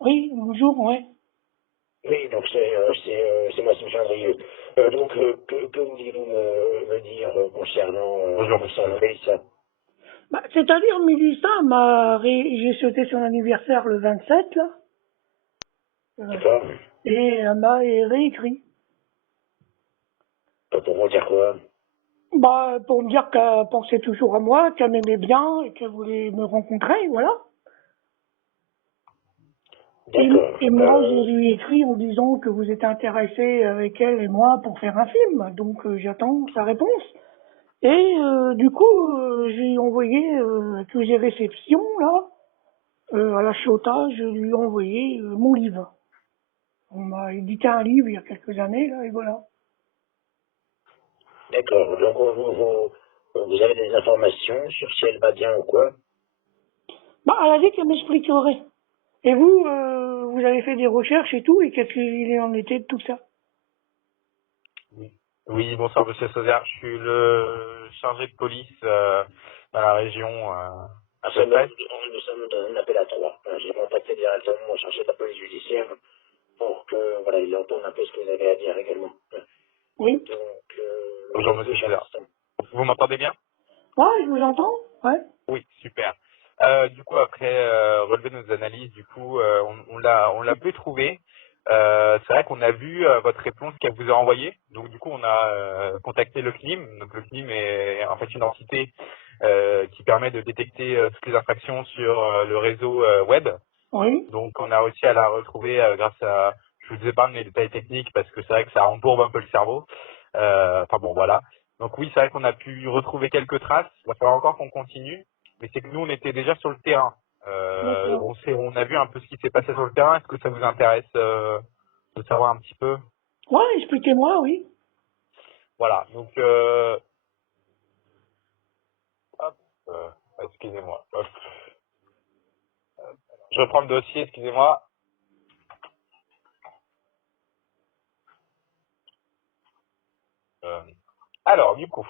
Oui, bonjour, ouais. Oui, donc c'est moi, c'est Gendrieux. Donc, que vouliez-vous me dire Bonjour concernant monsieur. Mélissa? Bah, c'est-à-dire, j'ai sauté son anniversaire le 27, là, euh, D'accord? et elle m'a réécrit. Pour vous dire quoi? Bah, pour me dire qu'elle pensait toujours à moi, qu'elle m'aimait bien et qu'elle voulait me rencontrer, voilà. Et, D'accord. et moi, je lui ai écrit en disant que vous êtes intéressé avec elle et moi pour faire un film. Donc, j'attends sa réponse. Et du coup, j'ai envoyé accusé réception, là, à la Chota, je lui ai envoyé mon livre. On m'a édité un livre il y a quelques années, là, et voilà. D'accord. Donc, vous avez des informations sur si elle va bien ou quoi? Bah, elle a dit qu'elle m'expliquerait. Et vous, vous avez fait des recherches et tout, et qu'est-ce qu'il en était de tout ça? Oui, Oui, bonsoir monsieur Sauzère. Je suis le chargé de police dans la région à Nous peu sommes, près. nous sommes d'un appel à trois. J'ai contacté directement mon chargé de la police judiciaire pour que, voilà, il entende un peu ce que vous avez à dire également. Oui. Donc, Bonjour monsieur allez-y pour Sauzère. l'instant. Vous m'entendez bien? Ouais, je vous entends. Ouais. Oui, super. Du coup, après relever nos analyses, du coup, on l'a pu trouver. C'est vrai qu'on a vu votre réponse qu'elle vous a envoyée. Donc, du coup, on a contacté le CNIM. Donc, le CNIM est en fait une entité qui permet de détecter toutes les infractions sur le réseau web. Oui. Donc, on a réussi à la retrouver grâce à... Je vous épargne les détails techniques parce que c'est vrai que ça embourbe un peu le cerveau. Enfin bon, voilà. Donc oui, c'est vrai qu'on a pu retrouver quelques traces. Il va falloir encore qu'on continue. Mais c'est que nous, on était déjà sur le terrain. D'accord. On a vu un peu ce qui s'est passé sur le terrain. Est-ce que ça vous intéresse de savoir un petit peu? Ouais, expliquez-moi, oui. Voilà. Donc, hop, excusez-moi. Hop. Je reprends le dossier, excusez-moi. Euh, alors, du coup,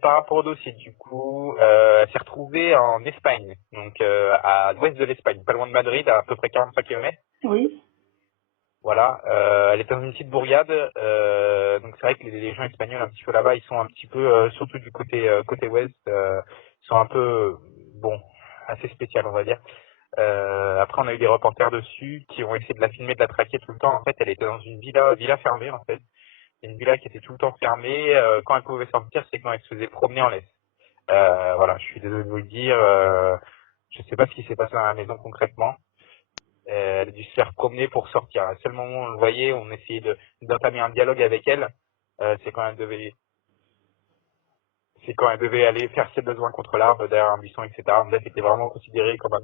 par rapport au dossier, du coup, elle s'est retrouvée en Espagne, donc à l'ouest de l'Espagne, pas loin de Madrid, à peu près 45 km. Oui. Voilà, elle est dans une petite bourgade, donc c'est vrai que les gens espagnols un petit peu là-bas, ils sont un petit peu, surtout du côté ouest, ils sont un peu, bon, assez spécial, on va dire. Après, on a eu des reporters dessus qui ont essayé de la filmer, de la traquer tout le temps. En fait, elle était dans une villa fermée, en fait. Une villa qui était tout le temps fermée. Quand elle pouvait sortir, c'est quand elle se faisait promener en laisse. Voilà, je suis désolé de vous le dire. Je ne sais pas ce qui s'est passé dans la maison concrètement. Elle a dû se faire promener pour sortir. À seul moment où on le voyait, on essayait d'entamer un dialogue avec elle. C'est quand elle devait, c'est quand elle devait aller faire ses besoins contre l'arbre derrière un buisson, etc. Donc, elle était vraiment considérée comme un...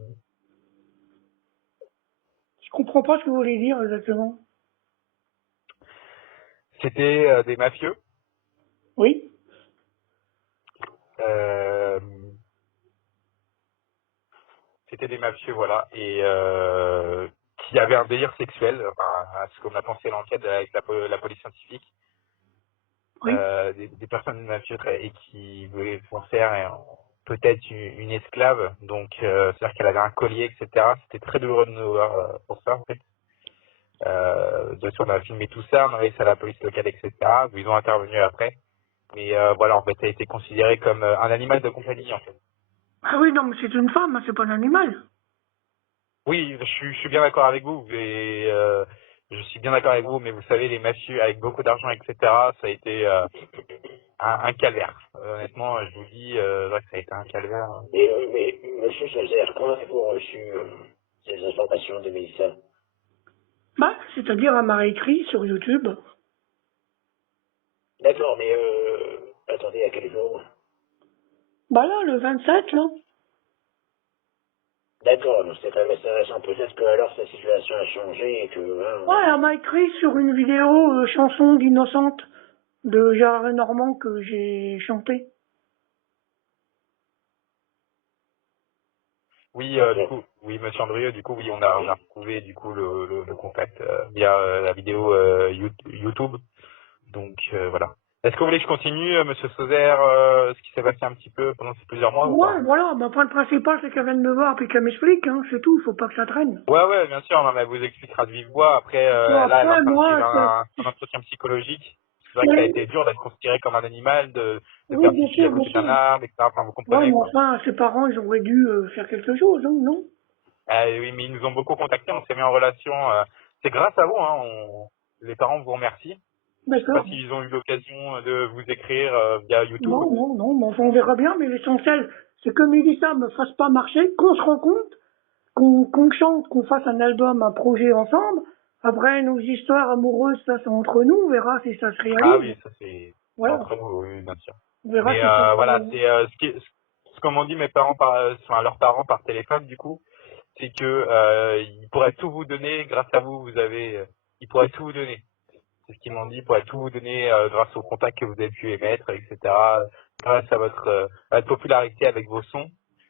Je comprends pas ce que vous voulez dire exactement. C'était des mafieux. Oui. Euh, C'était des mafieux, voilà, et qui avaient un délire sexuel, enfin, à ce qu'on a pensé l'enquête avec la police scientifique. Oui. Des personnes mafieuses et qui voulaient en faire peut-être une esclave. Donc, c'est-à-dire qu'elle avait un collier, etc. C'était très douloureux de nous voir pour ça, en fait. Bien sûr, on a filmé tout ça, on a réussi à la police locale, etc. Ils ont intervenu après. Mais voilà, en fait, ça a été considéré comme un animal de compagnie, en fait. Ah oui, non, mais c'est une femme, hein, c'est pas un animal. Oui, je suis bien d'accord avec vous. Je suis bien d'accord avec vous, mais vous savez, les mafieux avec beaucoup d'argent, etc., ça a été un calvaire. Honnêtement, je vous dis, ouais, ça a été un calvaire. Mais monsieur Césaire, quand avez-vous reçu ces informations de Mélissa? Bah, c'est-à-dire, elle m'a écrit sur YouTube. D'accord, mais attendez, à quel jour? Bah là, le 27, là. D'accord, donc c'est quand même assez récent. Peut-être que alors sa situation a changé et que, Ouais, elle m'a écrit sur une vidéo chanson d'innocente de Gérard Normand que j'ai chanté. Oui, du d'accord. coup, oui, Monsieur Andrieux, du coup, oui, on a retrouvé du coup le contact via la vidéo YouTube. Donc voilà. Est-ce que vous voulez que je continue, Monsieur Sauzer, ce qui s'est passé un petit peu pendant ces plusieurs mois ou pas? Ouais, voilà, mais enfin, le principal, c'est qu'elle vienne me voir puis qu'elle m'explique, hein, c'est tout, faut pas que ça traîne. Ouais, bien sûr, non, mais elle vous expliquera de vive voix. Après, Bon, là, elle est en après, train de suivre moi, un entretien psychologique. C'est vrai que ça a oui, été dur d'être considéré comme un animal, de oui, faire pipi à bien côté d'un sûr. arbre, etc. Enfin, vous Ouais, comprenez, mais quoi. enfin, ses parents, ils auraient dû faire quelque chose, hein, non? Oui, mais ils nous ont beaucoup contactés, on s'est mis en relation. C'est grâce à vous, hein, les parents vous remercient. Je sais pas D'accord. s'ils ont eu l'occasion de vous écrire via YouTube. Non, mais enfin, on verra bien, mais l'essentiel, c'est que Mélissa me fasse pas marcher, qu'on se rencontre, qu'on chante, qu'on fasse un album, un projet ensemble. Après, nos histoires amoureuses, ça, c'est entre nous, on verra si ça se Ah réalise. oui, ça c'est Voilà. entre vous, oui, bien sûr. On verra Mais si ça se voilà, réalise. c'est ce qu'ont dit mes parents enfin leurs parents par téléphone du coup, c'est que ils pourraient tout vous donner grâce à vous. Ils pourraient tout vous donner. C'est ce qu'ils m'ont dit, ils pourraient tout vous donner grâce aux contacts que vous avez pu émettre, etc. Grâce à votre popularité avec vos sons,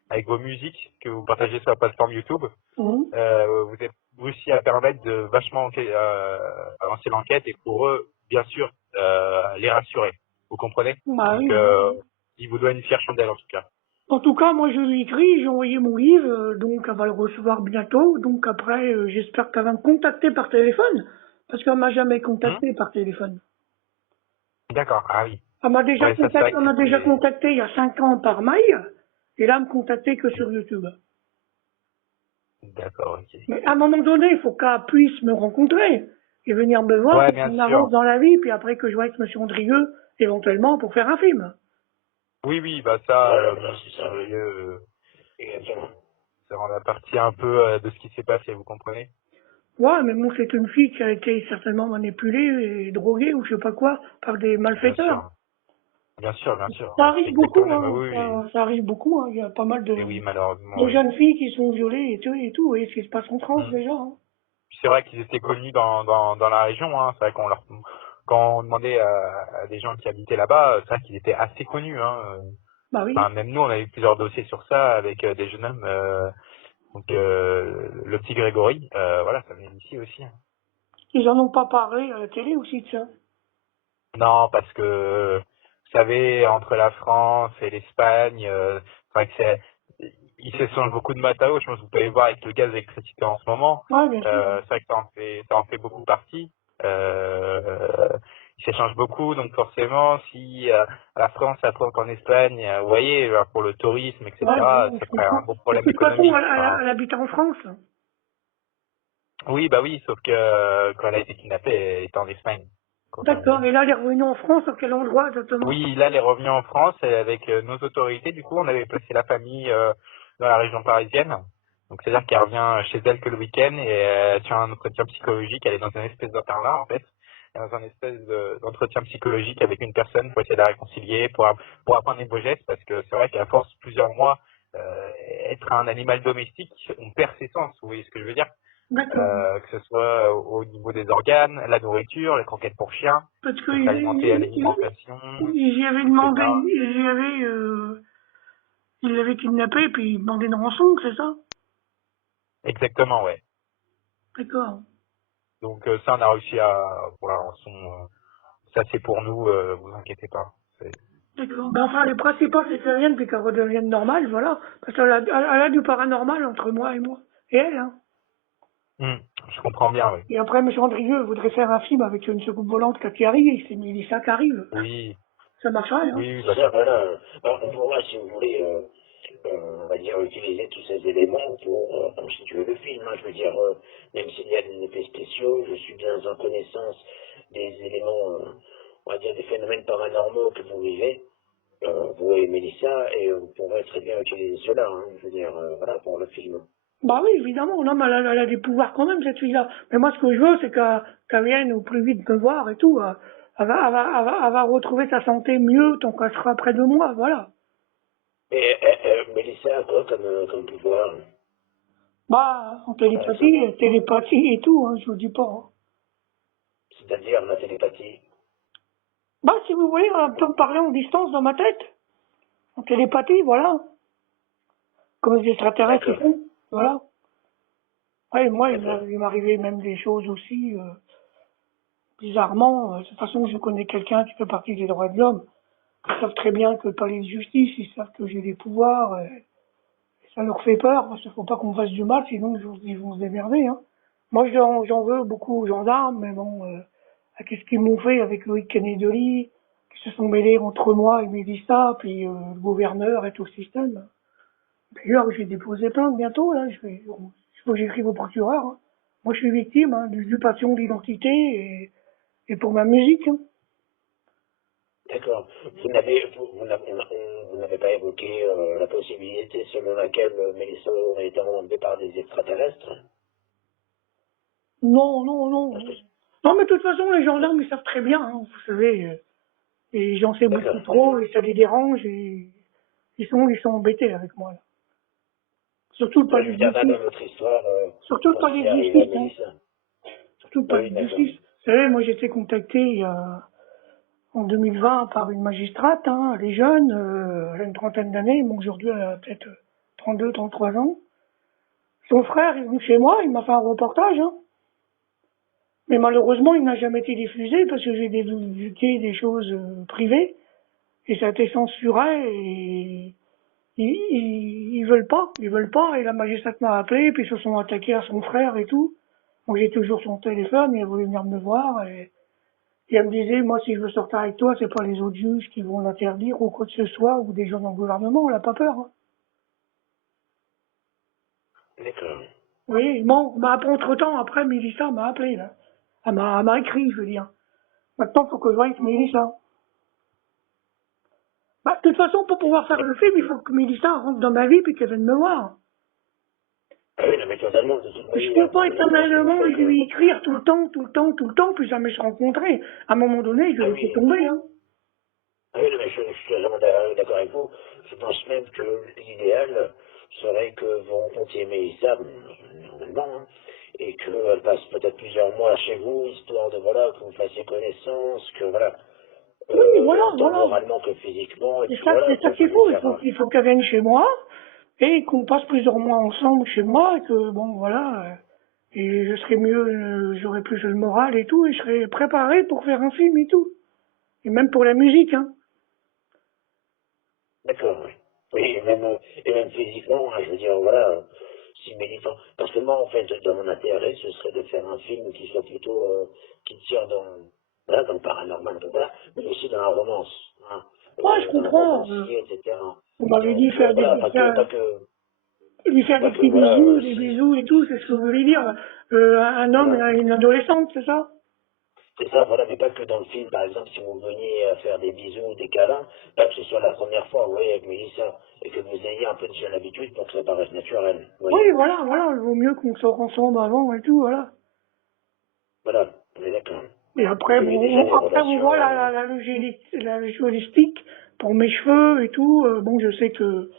avec vos musiques que vous partagez sur la plateforme YouTube. Mhm. Vous êtes réussi à permettre de vachement avancer l'enquête et pour eux, bien sûr, les rassurer. Vous comprenez? Bah Donc, oui, oui. ils vous doivent une fière chandelle en tout cas. En tout cas, moi, je lui ai écrit, j'ai envoyé mon livre, donc elle va le recevoir bientôt. Donc après, j'espère qu'elle va me contacter par téléphone, parce qu'elle m'a jamais Hmm. contacté par téléphone. D'accord, ah oui. Elle Ouais, ça c'est vrai que m'a déjà c'était... contacté il y a 5 ans par mail, et là, elle me contactait que sur YouTube. D'accord, ok. Mais à un moment donné, il faut qu'elle puisse me rencontrer et venir me voir Ouais, pour bien qu'on sûr. avance dans la vie, puis après que je vois avec Monsieur Andrieux, éventuellement, pour faire un film. Oui, bah ça, Voilà, voilà, Monsieur c'est ça, oui. Sandrieux, Exactement. ça rend partie un peu de ce qui s'est passé, vous comprenez? Ouais, mais bon, c'est une fille qui a été certainement manipulée et droguée ou je sais pas quoi par des Bien malfaiteurs. sûr, bien sûr. Ça C'est arrive beaucoup, exactement... Bah hein. oui, Ça arrive beaucoup, hein. Il y a pas mal et oui, de malheureusement, oui. jeunes filles qui sont violées et tout, et ce qui se passe en France Hmm. déjà, hein. Puis c'est vrai qu'ils étaient connus dans la région, hein. C'est vrai quand on demandait à des gens qui habitaient là-bas, c'est vrai qu'ils étaient assez connus, hein. Bah Enfin, oui. même nous, on a eu plusieurs dossiers sur ça avec des jeunes hommes. Donc, le petit Grégory, voilà, ça venait d'ici aussi, hein. Ils en ont pas parlé à la télé aussi de ça. Non, parce que, vous savez, entre la France et l'Espagne, c'est vrai que il s'échange beaucoup de matériaux. Je pense que vous pouvez voir avec le gaz et l'électricité en ce moment. Ouais, bien sûr. C'est vrai que ça en fait beaucoup partie. Il s'échange beaucoup, donc forcément, si la France apprend qu'en Espagne, vous voyez, pour le tourisme, etc., Ouais, ouais, ça je ferait un comprends. gros De problème toute façon, économique. Enfin, elle habite en France. oui, bah oui, sauf que quand elle a été kidnappée, elle était en Espagne. Quand on D'accord. dit. Et là, elle est revenue en France, à quel endroit exactement? Oui, là, elle est revenue en France et avec nos autorités. Du coup, on avait placé la famille dans la région parisienne. Donc, c'est-à-dire qu'elle revient chez elle que le week-end et sur un entretien psychologique. Elle est dans une espèce d'internat, en fait. Elle est dans un espèce d'entretien psychologique avec une personne pour essayer de la réconcilier, pour apprendre les beaux gestes, parce que c'est vrai qu'à force plusieurs mois, être un animal domestique, on perd ses sens. Vous voyez ce que je veux dire? D'accord. Que ce soit au niveau des organes, la nourriture, les croquettes pour chiens, Parce que donc l'alimenter à l'alimentation, j'y avais demandé, etc. il l'avait kidnappé et puis il demandait une rançon, c'est ça? Exactement, ouais. D'accord. Donc ça, on a réussi pour la rançon, ça c'est pour nous, vous inquiétez pas. D'accord. Ben enfin, le principal, c'est qu'elle vienne puis qu'elle redevienne normale, voilà. Parce elle a du paranormal entre moi et moi. Et elle, hein. Hmm, je comprends bien, oui. Et après, M. Andrieux voudrait faire un film avec une soucoupe volante qui arrive, et c'est Mélissa qui arrive. Oui, Ça marcherait, hein. oui, C'est bah ça, voilà. Alors, on pourra, si vous voulez, on va dire, utiliser tous ces éléments pour constituer le film, hein. Je veux dire, même s'il y a des effets spéciaux, je suis bien en connaissance des éléments, on va dire, des phénomènes paranormaux que vous vivez, vous et Mélissa, et on pourrait très bien utiliser cela, hein. Je veux dire, voilà, pour le film. Bah oui, évidemment, non, mais elle a des pouvoirs quand même, cette fille-là. Mais moi, ce que je veux, c'est qu'elle vienne au plus vite me voir et tout. Elle va retrouver sa santé mieux tant qu'elle sera près de moi, voilà. Et Mélissa a quoi comme pouvoir, Bah, en par exemple? télépathie et tout, hein, je vous dis pas, hein. C'est-à-dire la télépathie. Bah, si vous voulez, elle peut me parler en distance dans ma tête. En télépathie, voilà. Comme les extraterrestres ils D'accord, font, voilà. Ouais, moi, d'accord. il m'arrivait même des choses aussi, bizarrement, de toute façon, je connais quelqu'un qui fait partie des droits de l'homme. Ils savent très bien que le palais de justice, ils savent que j'ai des pouvoirs. Ça leur fait peur, parce qu'il faut pas qu'on fasse du mal, sinon ils vont se démerder. Hein. Moi, j'en veux beaucoup aux gendarmes, mais bon, qu'est-ce qu'ils m'ont fait avec Loïc Kennedy, qui se sont mêlés entre moi et Mélissa, puis le gouverneur et tout le système. D'ailleurs, j'ai déposé plainte bientôt, là, il faut que j'écrive au procureur. Hein. Moi, je suis victime hein, d'usurpation d'identité et pour ma musique. Hein. D'accord. Vous n'avez pas évoqué la possibilité selon laquelle Mélissa aurait été enlevée par des extraterrestres? Non, non, non. Parce que... Non, mais de toute façon, les gendarmes, ils savent très bien, hein, vous savez. Et j'en sais beaucoup D'accord. trop, et ça les dérange, et ils sont embêtés avec moi. Là. Surtout le Je palais veux de dire, là, dans justice. votre histoire, Surtout le quand palais c'est de arrivé à justice, hein. Mélissa. Surtout le Ah palais oui, de d'accord. justice. Vous savez, moi, j'ai été contacté en 2020 par une magistrate, hein. Elle est jeune, elle a une trentaine d'années, bon, aujourd'hui, elle a peut-être 32, 33 ans. Son frère est venu chez moi, il m'a fait un reportage, hein. Mais malheureusement, il n'a jamais été diffusé parce que j'ai divulgué des choses privées et ça a été censuré et ils veulent pas et la magistrate m'a appelé puis ils se sont attaqués à son frère et tout. Moi j'ai toujours son téléphone, il a voulu venir me voir et elle me disait moi si je veux sortir avec toi c'est pas les autres juges qui vont l'interdire ou quoi que ce soit ou des gens dans le gouvernement, on n'a pas peur. Hein. D'accord. Oui, bon, bah entre temps après Mélissa m'a appelé là. Elle m'a écrit je veux dire. Maintenant faut que je voie avec Mélissa. Bah, de toute façon, pour pouvoir faire le film, il faut que Mélissa rentre dans ma vie puis qu'elle vienne me voir. Ah oui, non, mais totalement, de toute Je manière, peux pas une éternellement fois que... lui écrire tout le temps, tout le temps, tout le temps, puis jamais se rencontrer. À un moment donné, je Ah vais laisser oui, tomber, hein. ah oui, non, mais je suis totalement d'accord avec vous. Je pense même que l'idéal serait que vous rencontriez Mélissa, normalement, hein, et qu'elle passe peut-être plusieurs mois chez vous, histoire de, voilà, que vous fassiez connaissance, que, voilà, Oui, voilà, autant voilà. moralement que physiquement, et puis voilà, C'est ça quoi, je qu'il veux faut. dire... Il faut qu'elle vienne chez moi et qu'on passe plusieurs mois ensemble chez moi et que, bon, voilà. Et je serai mieux, j'aurai plus le moral et tout, et je serai préparé pour faire un film et tout. Et même pour la musique, hein. D'accord, oui. Oui, et même physiquement, hein, je veux dire, voilà, si militant. Parce que moi, en fait, dans mon intérêt, ce serait de faire un film qui soit plutôt, qui tire dans, voilà, dans le paranormal, tout ça, mais aussi dans la romance, hein, Moi, je dans le comprends. romancier, etc. Vous m'avez dit Donc, voilà, lui faire des pas que, petits voilà, bisous, des si, bisous et tout, c'est ce que vous voulez dire. Un homme voilà. et une adolescente, c'est ça? C'est ça, voilà, mais pas que dans le film, par exemple, si vous veniez à faire des bisous, des câlins, pas que ce soit la première fois, vous voyez, avec Mélissa, et que vous ayez un peu déjà l'habitude pour que ça paraisse naturel, vous Oui, voyez. voilà, voilà, il vaut mieux qu'on sorte ensemble avant et tout, voilà. Voilà, on est d'accord. Et Vous après, avez déjà bon, des après on voit relations. la logistique pour mes cheveux et tout. Bon, je sais que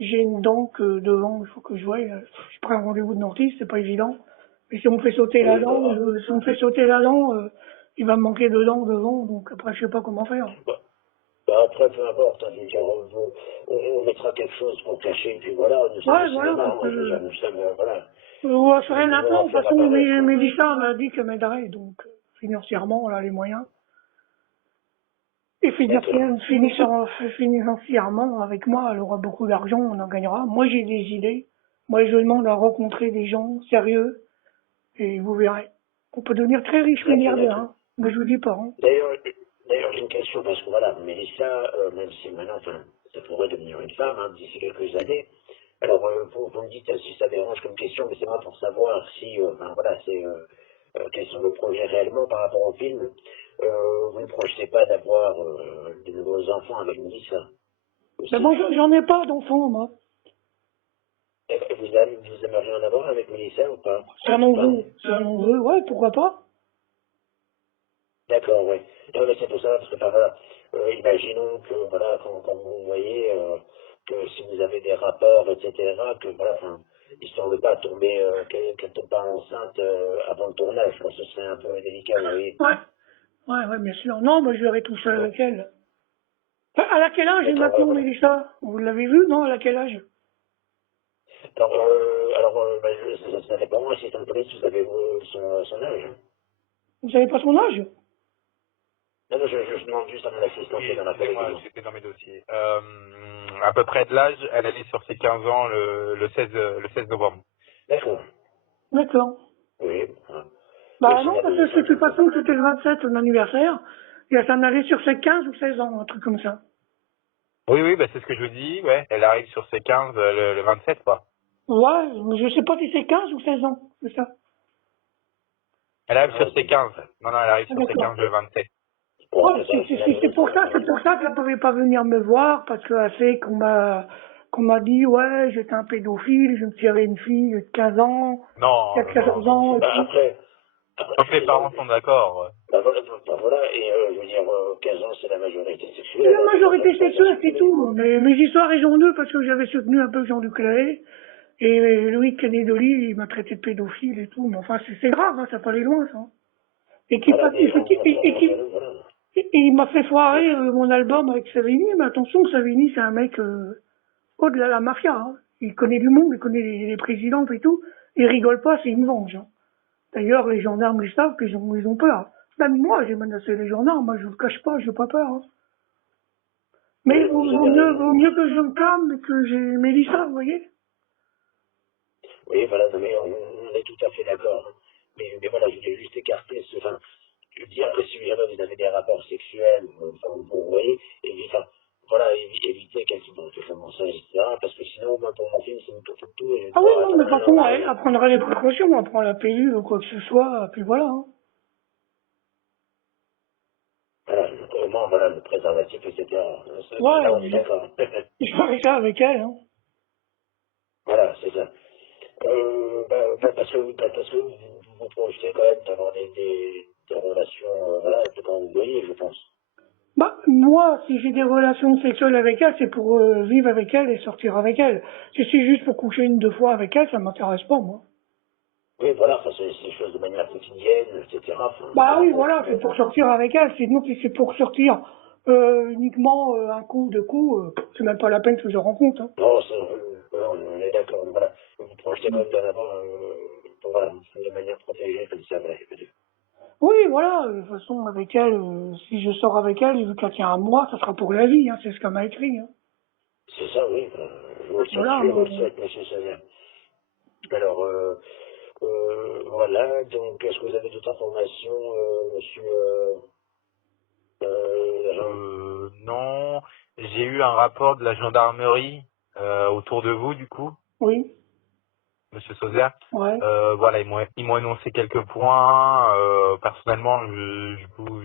j'ai une dent que devant, il faut que je voie. Je prends un rendez-vous de dentiste, c'est pas évident. Mais si on me fait sauter la Oui, dent, bah, si on me fait sauter la dent, il va me manquer de dents devant, donc après je sais pas comment faire. bah, bah, après, peu importe, hein, je veux dire, on mettra quelque chose pour cacher, et puis voilà, nous sommes au Ouais, voilà, cinéma, parce hein, je veux dire, que nous sommes, voilà, on va faire nous un devons implant, en de toute faire façon, apparaître, quoi. Mélissa m'a dit qu'elle m'aiderait, donc financièrement, elle a les moyens. Et D'accord. financièrement, avec moi, elle aura beaucoup d'argent, on en gagnera. Moi, j'ai des idées. Moi, je demande à rencontrer des gens sérieux, et vous verrez. On peut devenir très riche D'accord, milliardaire, d'accord. hein. Mais je vous dis pas, hein. D'ailleurs, j'ai une question, parce que voilà, Mélissa, même si maintenant, enfin, ça pourrait devenir une femme, hein, d'ici quelques années. Alors, vous me dites si ça dérange comme question, mais c'est moi pour savoir si, ben voilà, quels sont vos projets réellement par rapport au film. Vous ne projetez pas d'avoir de nouveaux enfants avec Mélissa Mais aussi. bon, j'en ai pas d'enfants, moi. Vous aimeriez en avoir avec Mélissa ou pas? Enfin, Si on en veut, ouais, pourquoi pas. d'accord, oui. Non, mais c'est pour ça, parce que par là, imaginons que, voilà, quand vous voyez que si vous avez des rapports, etc., que, voilà, enfin, histoire de pas tomber, qu'elle tombe pas enceinte avant le tournage, je pense que ce serait un peu délicat, vous voyez. Ouais, ouais, bien sûr. Non, moi, je verrai tout seul Bon, avec elle. Enfin, elle a quel âge d'accord, maintenant, voilà. Mélissa? Vous l'avez vu, non? Elle a quel âge? Alors, ça dépend, si c'est un police, vous avez son âge. Vous savez pas son âge? Non, non, je demande juste à mon assistant qui est dans la Excusez-moi, télévision. j'étais dans mes dossiers. À peu près de l'âge, elle allait sur ses 15 ans le 16 novembre. D'accord. D'accord. Oui. Oui, Bah c'est un non, parce que de toute adolescent. façon, c'était le 27, son anniversaire, et elle s'en allait sur ses 15 ou 16 ans, un truc comme ça. Oui, oui, bah, c'est ce que je vous dis, ouais. Elle arrive sur ses 15 le 27, quoi. Ouais, mais je sais pas si c'est 15 ou 16 ans, c'est ça. Elle arrive sur ses 15. Non, non, elle arrive Ah, sur ses d'accord. 15 le 27. Bon, Ouais, ça reste une c'est pour ça, adolescente. c'est pour ça qu'elle pouvait pas venir me voir, parce qu'elle sait qu'on m'a dit, ouais, j'étais un pédophile, je me tirais une fille de 15 ans, qui Non, a non, non, 14 non, ans, c'est et Bah, pas. tout. après, Tant que les parents sont d'accord. Ouais. bah, voilà, et je veux dire, 15 ans, c'est la majorité C'est sexuelle, la hein, c'est pas ça majorité qu'il faut dire, si sexuelle, vous c'est voulez. tout. Mais mes histoires, ils ont deux, parce que j'avais soutenu un peu Jean-Luc Lahaye, et Louis Kennedy, il m'a traité de pédophile et tout. Mais enfin, c'est grave, hein, ça peut aller loin, ça. Et qui, Voilà, mais voilà. et il m'a fait foirer mon album avec Savini, mais attention, Savini, c'est un mec au-delà de la mafia. Hein. Il connaît du monde, il connaît les présidents et tout. Il rigole pas, c'est une venge. Hein. D'ailleurs, les gendarmes, ils savent qu'ils ils ont peur. Même moi, j'ai menacé les gendarmes, moi, je ne le cache pas, j'ai pas peur. Hein. Mais Oui, vous avez raison. vaut mieux que je me calme et que j'ai Mélissa, vous voyez. Oui, voilà, non, mais on est tout à fait d'accord. Mais voilà, je voulais juste écarter ce, enfin, je veux dire que si jamais vous avez des rapports sexuels, enfin, vous voyez, et, enfin, voilà, éviter qu'elle se monte le mensonge, etc. Parce que sinon, moi, pour mon film, c'est une tout de tout, et je vais Ah oui, devoir non, mais attendre de toute un an façon, pour elle prendra les précautions, elle prend la pilule ou quoi que ce soit, puis voilà. Hein. voilà, au moins, voilà, le préservatif, etc. Là, on est Ouais, d'accord. je ferai ça avec elle. Hein. Voilà, c'est ça. Parce que vous vous projetez quand même d'avoir des relations, voilà, de quand vous voyez, je pense. Bah, moi, si j'ai des relations sexuelles avec elle, c'est pour vivre avec elle et sortir avec elle. Si c'est juste pour coucher une, deux fois avec elle, ça m'intéresse pas, moi. Oui, voilà, enfin, c'est des choses de manière quotidienne, etc. Enfin, Bah oui, voilà. voilà, c'est pour sortir avec elle. Sinon, si c'est pour sortir uniquement un coup, deux coups, c'est même pas la peine que je rencontre. Hein. Non, voilà, on est d'accord, voilà. Vous vous projetez quand même d'en avoir, voilà, de manière protégée, comme ça, voilà, je veux dire. Oui, voilà, de toute façon, avec elle, si je sors avec elle, vu qu'elle tient à moi, ça sera pour la vie, hein, c'est ce qu'elle m'a écrit. Hein. C'est ça, oui, Voilà, je vous le souhaite, monsieur Savien. Alors, voilà, donc, est-ce que vous avez d'autres informations, monsieur, l'agent? Non, j'ai eu un rapport de la gendarmerie autour de vous, du coup, oui, Monsieur Sauzer. ouais, Voilà, ils m'ont énoncé quelques points. Personnellement, je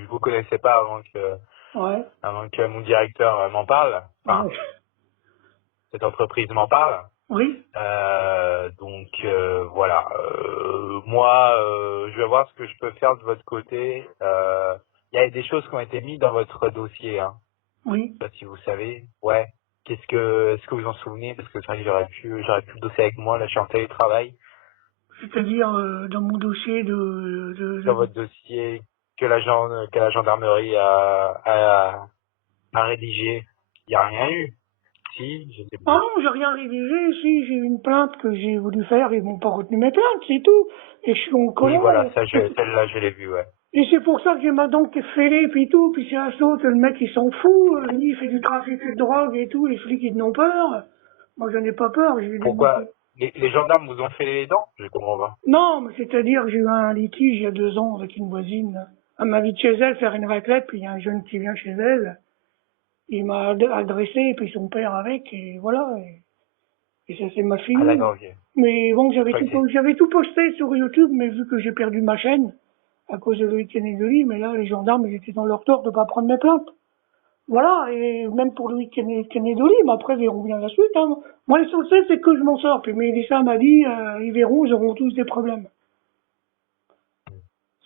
vous connaissais pas ouais, avant que mon directeur m'en parle. Enfin, ouais. cette entreprise m'en parle. Oui, Voilà. Moi, je vais voir ce que je peux faire de votre côté. Il y a des choses qui ont été mises dans votre dossier, hein. oui. Je sais pas si vous savez. Ouais. Est-ce que vous en souvenez? Parce que c'est vrai que j'aurais pu le dossier avec moi. Là, je suis en télétravail. C'est-à-dire dans mon dossier Dans votre dossier que la gendarmerie a rédigé, il n'y a rien eu. Si, je sais Ah plus. non, j'ai rien rédigé, si, j'ai une plainte que j'ai voulu faire, ils m'ont pas retenu mes plaintes, c'est tout. Et je suis en Oui, colère. voilà, celle-là, je l'ai vue, ouais. Et c'est pour ça que j'ai ma dent qui est fêlée, puis tout, puis c'est un saut, le mec il s'en fout, lui il fait du trafic de drogue et tout, les flics ils en ont peur. Moi j'en ai pas peur, j'ai Pourquoi dénoncé. les gendarmes vous ont fait les dents? Je comprends pas. Non, mais c'est-à-dire j'ai eu un litige il y a 2 ans avec une voisine. Elle m'invite chez elle faire une raclette, puis il y a un jeune qui vient chez elle, il m'a adressé, et puis son père avec, et voilà. Et ça s'est mal Ah, fini. d'accord, ok. Mais bon, Je crois que c'est... j'avais tout posté sur YouTube, mais vu que j'ai perdu ma chaîne, à cause de Loïc Kennedy, mais là, les gendarmes, ils étaient dans leur tort de pas prendre mes plaintes. Voilà, et même pour Loïc Kennedy, mais après, ils verront bien la suite, hein. Moi, l'essentiel, c'est que je m'en sors. Puis Mélissa m'a dit, ils verront, ils auront tous des problèmes.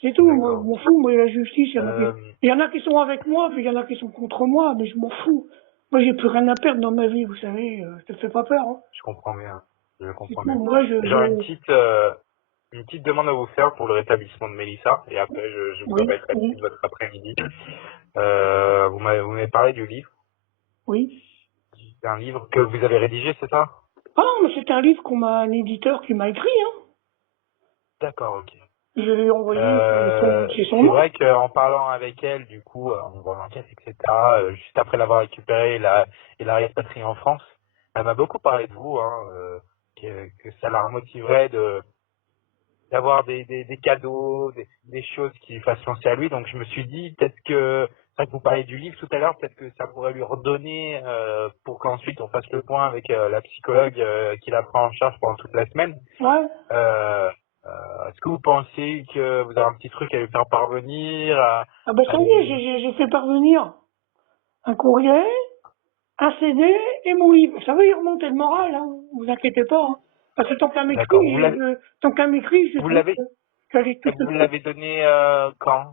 C'est tout, moi, je D'accord, m'en ok. fous, moi, la justice, Euh, il y en a qui sont avec moi, puis il y en a qui sont contre moi, mais je m'en fous. Moi, j'ai plus rien à perdre dans ma vie, vous savez, ça te fait pas peur, hein. je comprends bien. Je C'est comprends tout, bien. moi, J'aurais une petite demande à vous faire pour le rétablissement de Mélissa, et après, je vous oui, embêterai plus oui, de votre après-midi. Vous m'avez parlé du livre. oui. C'est un livre que vous avez rédigé, c'est ça? Ah non, mais c'est un livre un éditeur qui m'a écrit, hein. D'accord, ok. Je lui ai envoyé chez son C'est nom. vrai qu'en parlant avec elle, du coup, en voit l'enquête, etc., juste après l'avoir récupérée et la répatriée en France, elle m'a beaucoup parlé de vous, hein, que ça la motiverait d'avoir des cadeaux, des choses qui fassent penser à lui. Donc je me suis dit, peut-être que, c'est vrai que vous parliez du livre tout à l'heure, peut-être que ça pourrait lui redonner pour qu'ensuite on fasse le point avec la psychologue qui la prend en charge pendant toute la semaine. Ouais. Est-ce que vous pensez que vous avez un petit truc à lui faire parvenir Ah ben à ça y est, lui... j'ai fait parvenir un courrier, un CD et mon livre. Ça va y remonter le moral, hein. Vous inquiétez pas. Hein. Parce que D'accord, tant qu'elle m'écrit, je vous sais l'avez qu'elle est toute vous l'avez donné quand?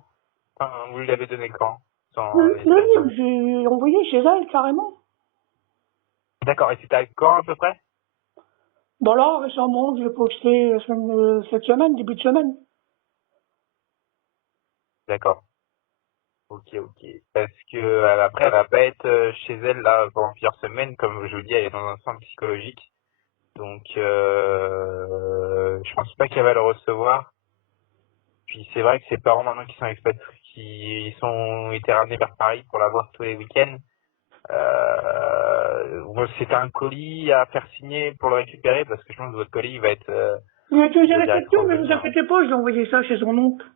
Enfin, vous l'avez donné quand? Sans Le indiscrétion. livre, j'ai envoyé chez elle carrément. D'accord, et c'était à quand à peu près? Bon là, récemment, je l'ai posté cette semaine, début de semaine. D'accord. Ok. Parce que après, elle va pas être chez elle là pendant plusieurs semaines, comme je vous dis, elle est dans un centre psychologique. Donc, je pense pas qu'elle va le recevoir. Puis c'est vrai que ses parents maintenant qui sont été ramenés vers Paris pour la voir tous les week-ends. Bon, c'était un colis à faire signer pour le récupérer parce que je pense que votre colis va être Il m'a posé il va la direct question, mais vous revenir. inquiétez pas, je l'ai envoyé ça chez son oncle.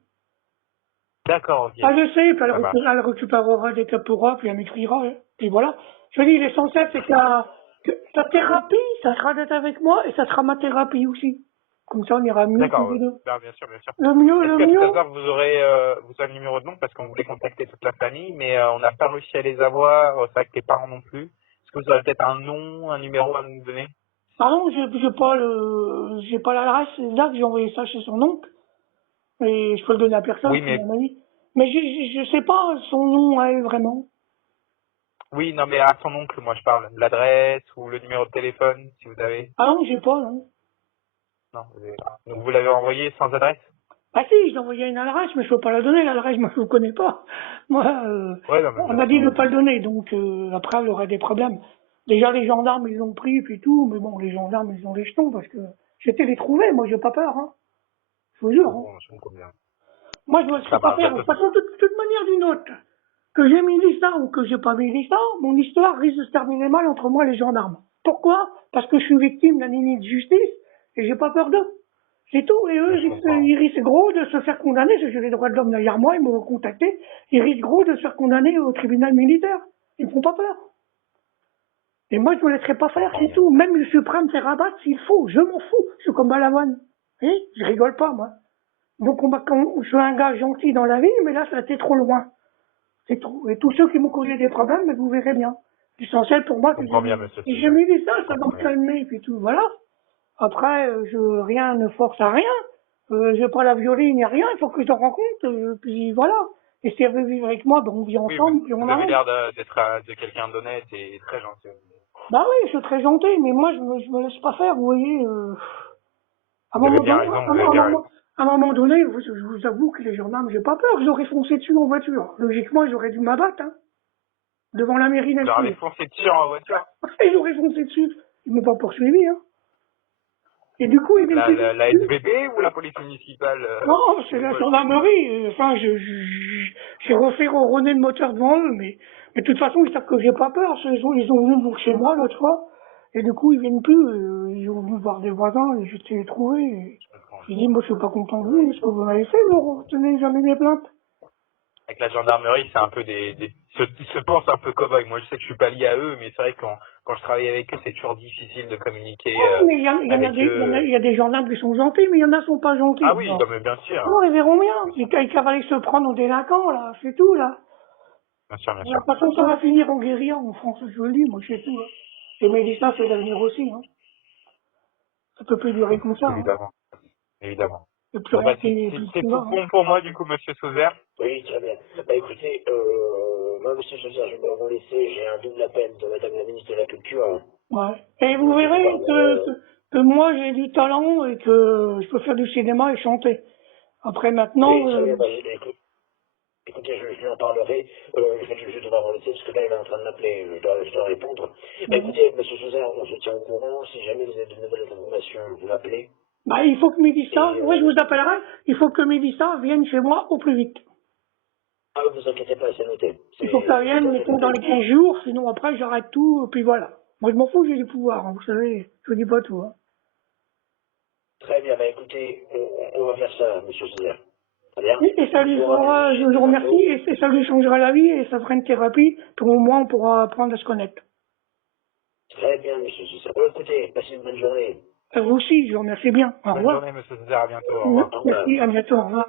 D'accord, ok, Ah, je sais, puis ça marche. elle récupérera des capora, puis elle m'écrira, hein. Et voilà. Je dis, l'essentiel, c'est que ta thérapie, ça sera d'être avec moi, et ça sera ma thérapie aussi. Comme ça, on ira mieux tous D'accord, les deux. bien sûr, bien sûr. Est-ce Le qu'à tout mieux, hasard vous avez le numéro de nom parce qu'on voulait contacter toute la famille, mais on n'a pas réussi à les avoir, c'est avec tes parents non plus. Est-ce que vous avez peut-être un nom, un numéro à nous donner? ah non, j'ai pas l'adresse, c'est là que j'ai envoyé ça chez son oncle, et je peux le donner à personne, Oui, c'est mais mon ami. Mais je sais pas son nom à elle, vraiment. oui, non, mais à son oncle, moi je parle. L'adresse ou le numéro de téléphone, si vous avez. Ah non, j'ai pas, non. Non, vous avez pas. Donc vous l'avez envoyé sans adresse? Ah si, je lui ai envoyé une adresse, mais je peux pas la donner, l'adresse, moi je ne connais pas. Moi, Ouais, non, mais on bien m'a dit sûr. de ne pas le donner, donc après elle aurait des problèmes. Déjà les gendarmes ils l'ont pris puis tout, mais bon les gendarmes ils ont les jetons parce que j'étais les trouver, moi j'ai pas peur, hein. Je vous jure. Hein. Bon, je comprends bien. Moi je ne me laisserai Ça pas va, faire, de bientôt. toute façon, de toute manière d'une autre. Que j'ai mis l'histoire ou que j'ai pas mis l'histoire, mon histoire risque de se terminer mal entre moi et les gendarmes. Pourquoi? Parce que je suis victime d'un déni de justice et j'ai pas peur d'eux. C'est tout. Et eux, Je comprends. ils risquent gros de se faire condamner. Parce que j'ai les droits de l'homme derrière moi, ils m'ont contacté. Ils risquent gros de se faire condamner au tribunal militaire. Ils me font pas peur. Et moi, je ne me laisserai pas Je faire, comprends c'est bien. tout. Même le suprême me fait rabattre s'il faut. Je m'en fous. Je suis comme Balavoine. Et je rigole pas, moi. Donc, je suis un gars gentil dans la vie, mais là, ça a été trop loin. C'est tout. Et tous ceux qui m'ont causé des problèmes, ben, vous verrez bien. L'essentiel pour moi, Je c'est que comprends bien, monsieur j'ai Souza. mis des ça, Je ça va comprends me bien. calmer, et puis tout. Voilà. Après, rien ne force à rien. Je vais pas la violer ni rien, il faut que je te rende compte, puis voilà. Et si elle veut vivre avec moi, ben on vit Oui, ensemble, puis on vous avez arrête. l'air d'être de quelqu'un d'honnête et très gentil. Bah oui, je suis très gentil, mais moi je me laisse pas faire, vous voyez. À un Vous avez moment bien donné, raison, vous avez bien raison. à un moment donné, je vous avoue que les gendarmes, j'ai pas peur, j'aurais foncé dessus en voiture. Logiquement, j'aurais dû m'abattre, hein, devant la mairie Vous leur avez d'Elfire. foncé dessus en voiture? Et j'aurais foncé dessus. Ils m'ont pas poursuivi, hein. Et du coup, ils viennent plus. La SBB ou la police municipale Non, c'est chez la vous? gendarmerie. Enfin, j'ai refait ronronner le moteur devant eux, mais de toute façon, ils savent que j'ai pas peur. Ils ont venu chez moi l'autre fois. Et du coup, ils viennent plus. Ils ont venu voir des voisins et j'étais les trouver. Et Je comprends. j'ai dit, moi, je suis pas content de vous. Ce que vous m'avez fait, vous retenez jamais mes plaintes. Avec la gendarmerie, c'est un peu ils se pensent un peu cow-boy. Moi, je sais que je suis pas lié à eux, mais c'est vrai que quand je travaille avec eux, c'est toujours difficile de communiquer Oh, mais avec eux. il y a des gendarmes qui sont gentils, mais il y en a qui sont pas gentils. Ah oui, Non, non, mais bien sûr. non, ils verront bien. Ils cavalent se prendre aux délinquants, là. C'est tout, là. Bien sûr, bien De sûr. toute façon, ça va finir en guérilla en France, je vous le dis, moi, c'est tout. Hein. Et Mélissa, c'est l'avenir aussi. Hein. Ça peut plus durer comme ça. Hein. Évidemment, évidemment. Et plus Bon, rien bah, qui c'est va. tout Hein. bon pour moi, du coup, monsieur Sauzer. Oui, très bien. Bah écoutez, moi, monsieur Chaussard, je vais vous laisser, j'ai un double appel de madame la ministre de la Culture. Hein. Ouais. Et vous Donc, verrez pardon, que moi, j'ai du talent et que je peux faire du cinéma et chanter. Après, oui, maintenant, très bien, bah, écoutez, je lui en parlerai. Je vais devoir vous laisser parce que là, il est en train de m'appeler, je dois répondre. Bah ouais. écoutez, monsieur Chaussard, on se tient au courant. Si jamais vous avez de nouvelles informations, vous m'appelez. Bah, il faut que Mélissa, moi je vous appellerai, il faut que Mélissa vienne chez moi au plus vite. Ah, vous inquiétez pas, c'est noté. Il faut qu'elle vienne, mettons, dans les 15 jours, sinon après j'arrête tout, puis voilà. Moi je m'en fous, j'ai du pouvoir, hein, vous savez, je vous dis pas tout. Hein. Très bien, bah écoutez, on va faire ça, monsieur Césaire. Très bien. Et ça lui fera, je vous remercie, et ça lui changera la vie, et ça fera une thérapie, puis au moins on pourra apprendre à se connaître. Très bien, monsieur Césaire. Bon, écoutez, passez une bonne journée. Vous aussi, je vous remercie bien. Au Bonne revoir. journée, monsieur Césaire, à bientôt. Au revoir. Merci, à bientôt, au revoir.